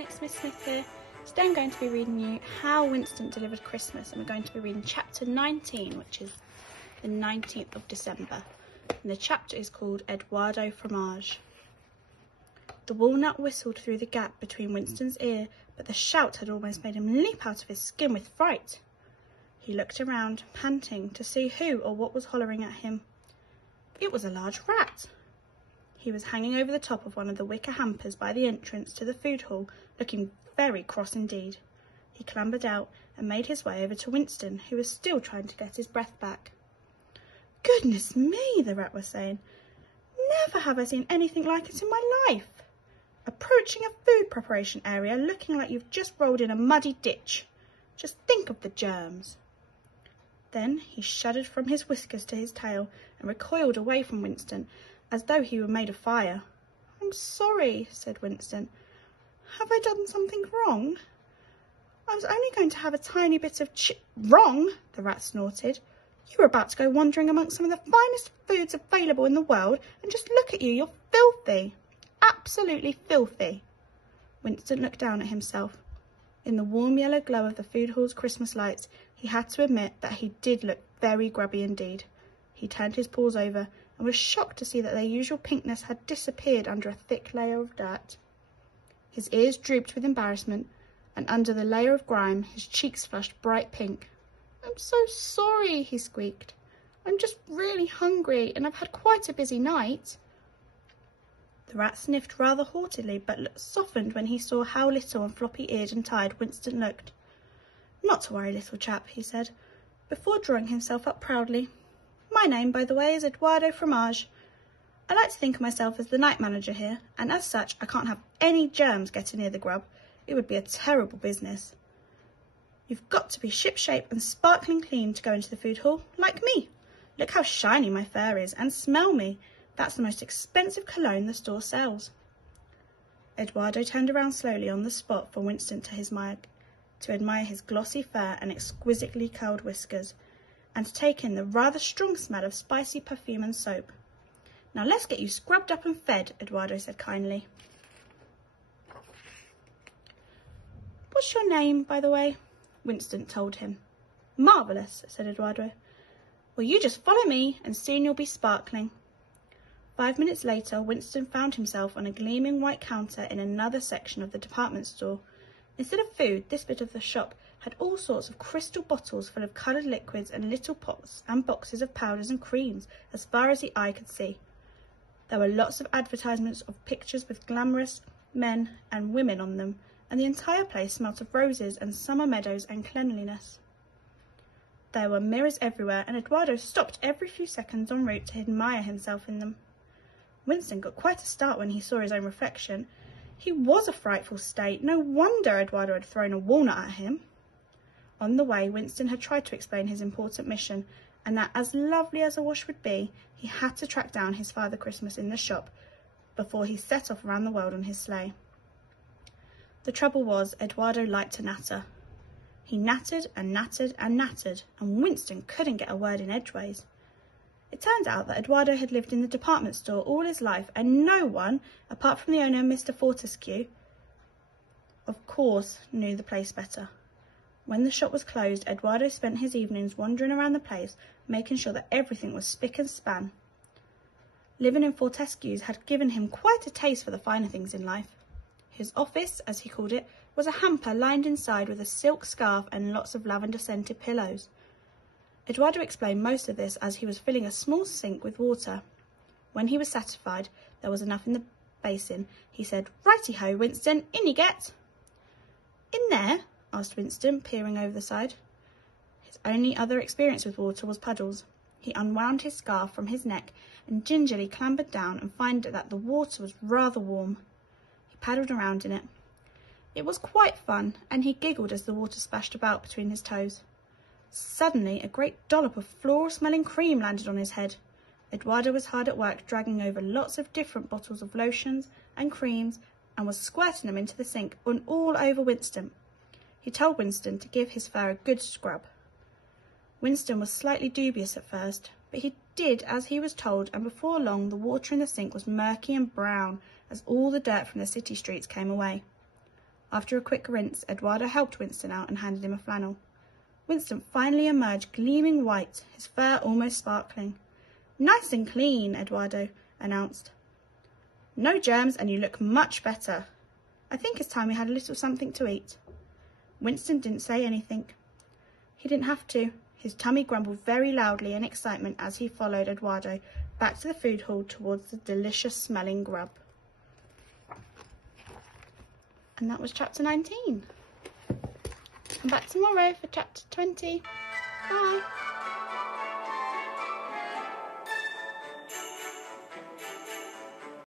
it's Miss Smith here. Today I'm going to be reading you How Winston Delivered Christmas, and we're going to be reading chapter 19, which is the 19th of December. And the chapter is called Eduardo Fromage. The walnut whistled through the gap between Winston's ear, but the shout had almost made him leap out of his skin with fright. He looked around, panting, to see who or what was hollering at him. It was a large rat. He was hanging over the top of one of the wicker hampers by the entrance to the food hall, looking very cross indeed. He clambered out and made his way over to Winston, who was still trying to get his breath back. "Goodness me," the rat was saying. "Never have I seen anything like it in my life. Approaching a food preparation area looking like you've just rolled in a muddy ditch. Just think of the germs." Then he shuddered from his whiskers to his tail and recoiled away from Winston, as though he were made of fire. "I'm sorry," said Winston. "Have I done something wrong? I was only going to have a tiny bit of Wrong?" the rat snorted. "You were about to go wandering amongst some of the finest foods available in the world, and just look at you, you're filthy. Absolutely filthy." Winston looked down at himself. In the warm yellow glow of the food hall's Christmas lights, he had to admit that he did look very grubby indeed. He turned his paws over and was shocked to see that their usual pinkness had disappeared under a thick layer of dirt. His ears drooped with embarrassment, and under the layer of grime his cheeks flushed bright pink. "I'm so sorry," he squeaked. "I'm just really hungry, and I've had quite a busy night." The rat sniffed rather haughtily, but softened when he saw how little and floppy-eared and tired Winston looked. "Not to worry, little chap," he said, before drawing himself up proudly. "My name, by the way, is Eduardo Fromage. I like to think of myself as the night manager here, and as such I can't have any germs getting near the grub. It would be a terrible business. You've got to be ship-shape and sparkling clean to go into the food hall, like me. Look how shiny my fur is, and smell me. That's the most expensive cologne the store sells." Eduardo turned around slowly on the spot for Winston to admire his glossy fur and exquisitely curled whiskers, and to take in the rather strong smell of spicy perfume and soap. "Now let's get you scrubbed up and fed," Eduardo said kindly. "What's your name, by the way?" Winston told him. "Marvellous," said Eduardo. "Well, you just follow me and soon you'll be sparkling." 5 minutes later, Winston found himself on a gleaming white counter in another section of the department store. Instead of food, this bit of the shop had all sorts of crystal bottles full of coloured liquids and little pots and boxes of powders and creams as far as the eye could see. There were lots of advertisements of pictures with glamorous men and women on them, and the entire place smelt of roses and summer meadows and cleanliness. There were mirrors everywhere, and Eduardo stopped every few seconds en route to admire himself in them. Winston got quite a start when he saw his own reflection. He was a frightful state. No wonder Eduardo had thrown a walnut at him. On the way, Winston had tried to explain his important mission, and that as lovely as a wash would be, he had to track down his Father Christmas in the shop before he set off around the world on his sleigh. The trouble was, Eduardo liked to natter. He nattered and nattered and nattered, and Winston couldn't get a word in edgeways. It turned out that Eduardo had lived in the department store all his life, and no one, apart from the owner, Mr. Fortescue, of course, knew the place better. When the shop was closed, Eduardo spent his evenings wandering around the place, making sure that everything was spick and span. Living in Fortescue's had given him quite a taste for the finer things in life. His office, as he called it, was a hamper lined inside with a silk scarf and lots of lavender-scented pillows. Eduardo explained most of this as he was filling a small sink with water. When he was satisfied there was enough in the basin, he said, "Righty-ho, Winston, in you get." "In there?" asked Winston, peering over the side. His only other experience with water was puddles. He unwound his scarf from his neck and gingerly clambered down and found that the water was rather warm. He paddled around in it. It was quite fun, and he giggled as the water splashed about between his toes. Suddenly, a great dollop of floral-smelling cream landed on his head. Eduardo was hard at work dragging over lots of different bottles of lotions and creams and was squirting them into the sink and all over Winston. He told Winston to give his fur a good scrub. Winston was slightly dubious at first, but he did as he was told, and before long the water in the sink was murky and brown as all the dirt from the city streets came away. After a quick rinse, Eduardo helped Winston out and handed him a flannel. Winston finally emerged gleaming white, his fur almost sparkling. "Nice and clean," Eduardo announced. "No germs and you look much better. I think it's time we had a little something to eat." Winston didn't say anything. He didn't have to. His tummy grumbled very loudly in excitement as he followed Eduardo back to the food hall towards the delicious smelling grub. And that was chapter 19. I'm back tomorrow for chapter 20. Bye.